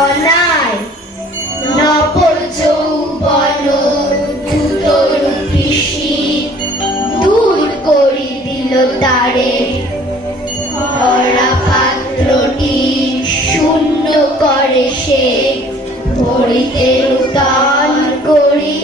অনায় নব যৌবন দ্রুতরূপী শীত দূর করি দিল তারে। ভরা পাত্রটি শূন্য করে সে, ভরিতে রুদান করি